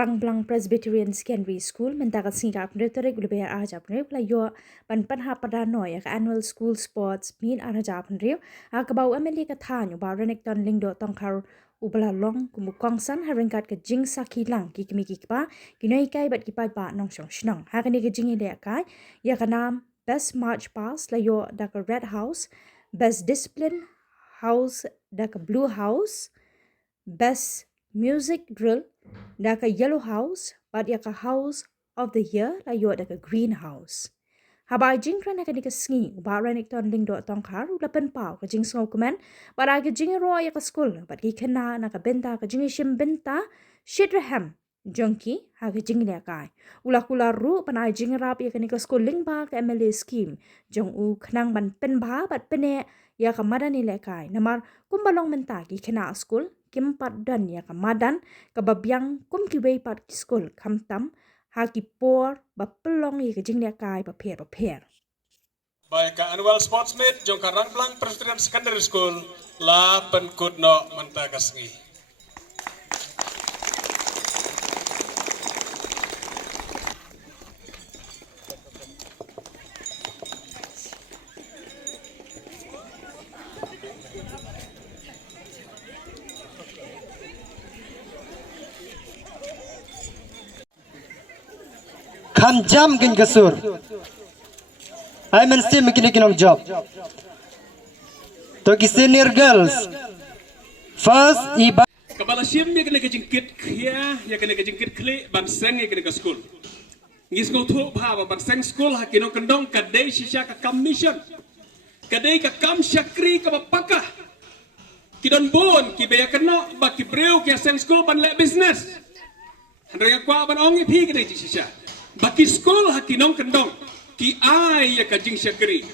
Rangblang Presbyterian Secondary School mentakat singap nretorik ulbe ajap nre playo Pynhap pada noy ka annual school sports meet ajap nre akabau emeli ka thanyo ba renekton lingdo tongkar ubala long kumukongsan haringkat ke jing sakilang ki kimi ki pa kinoi kai bat ki pa nong shong shnong hakani ke jing ile kai ya kanam best march pass layo da ka red house best discipline house da ka blue house best music drill daka yellow house but yaka house of the year la yo daka green house habai jing kran ka nika sngi ba ranik ton ling do tong khar la pen pau ka jing sngau komen but aga jing ro yaka school but ki khana na ka benta ka jing shim benta shidraham jonki ha ka jing le kai ula kula ru panai jing rap yaka nika school ling ba ka MLA scheme jong u khnang ban pen ba bat pene ya ka madani le kai namar kumbalong menta ki khana school kim pat dan ya kamadan kababyang kum kiwei pat school kamtam ha ki por ba pelong ye jing le kai ba pher Baik ka annual sports meet jong ka Rangblang Presbyterian Secondary School la penkut no menta kasngi. Kham jam kin kasur. I mean still making a job. To ki senior girls. First iba. Kabala sim ya kena kejingkit khia ya kena kejingkit kli ban seng ya kena ke school. Ngis ngo thu bha ba ban seng school hakino kendong kadai shisha ka commission. Kadai ka kam syakri ka bapaka. Kidon bon ki beya kena ba ki breu ki seng school ban le business. Handra kwa ban ong phi kadai shisha. Baki school hakinong kendong ki ai ya kajing syakri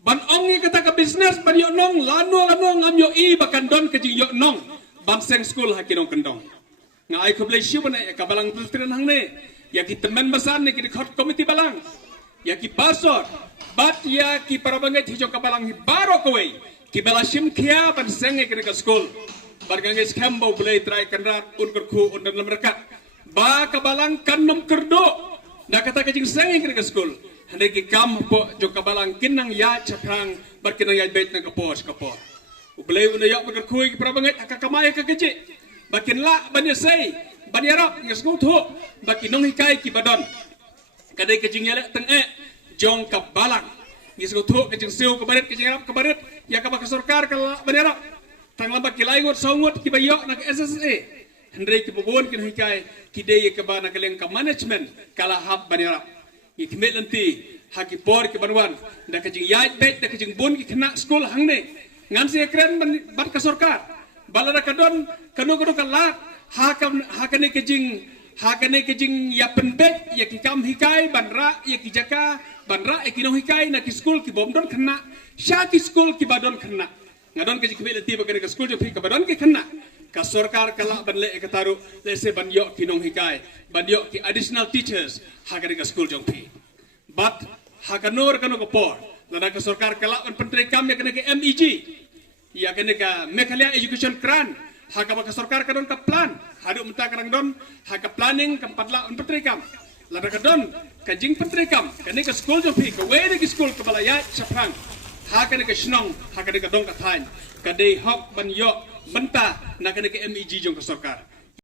ban ong ni kata ka business ban yo nong lano ngam yo i bakan don kajing yo nong ban seng school hakinong kendong ngai ko blai shiu na ka balang Presbyterian hang ne ya ki temen basan ne ki khot committee balang ya ki basor bat ya ki parabangai thijo ka balang hi baro koi ki bala sim khia ban seng ki ka school bar gangai skambo blai try kanrat un kurku un dalam rekat ba kabalang kanom kerdo na kata kajing senging ke school hande ki kam po jo kabalang kinang ya chaprang bar kinang ya bait na kapos ublay una ya bagar kui ki prabangai akakamay ka keje bakin la banya sei banya rap ngesngu thu bakin nong hikai ki badon kadai kajing ya teng jong kabalang ngesngu thu kajing siu kabaret kajing rap kabaret ya kabak sarkar kala banya rap tang lamba kilai ngot songot ki bayo na SSA Hendrik kebun kini hikai kidai kebana kaleng ka management kala hab banira ikmel nanti haki por ke banwan da kajing yait bet da kajing bun ki kena school hangne ngan se kren bat ka sarkar balada kadon kanu kalat hakane kajing ya penbet ya ki kam hikai banra ya ki jaka banra ya ki no hikai na ki school ki bom don kena sha ki school ki badon kena ngadon kajing kmel nanti bagane ka school jo fi ka badon ki kena ka sarkar kala banle ka taru lese banyo kinong hikai banyo ki additional teachers hagari ka school jong pi but haganor kanu ko por lada ka sarkar kala ban pentri kam ya kene ke MEG ya kene ka mekhalia education kran haga ka sarkar kadon ka plan hadu menta karang don haga planning ka patla ban pentri kam lada ka don ka jing pentri kam kene ka school jong pi ka we ki school ka balaya chaprang hakane ka shnong hakane ka dong ka thain ka dei hok banyo benta nak kena ke MEG jong ke sarkar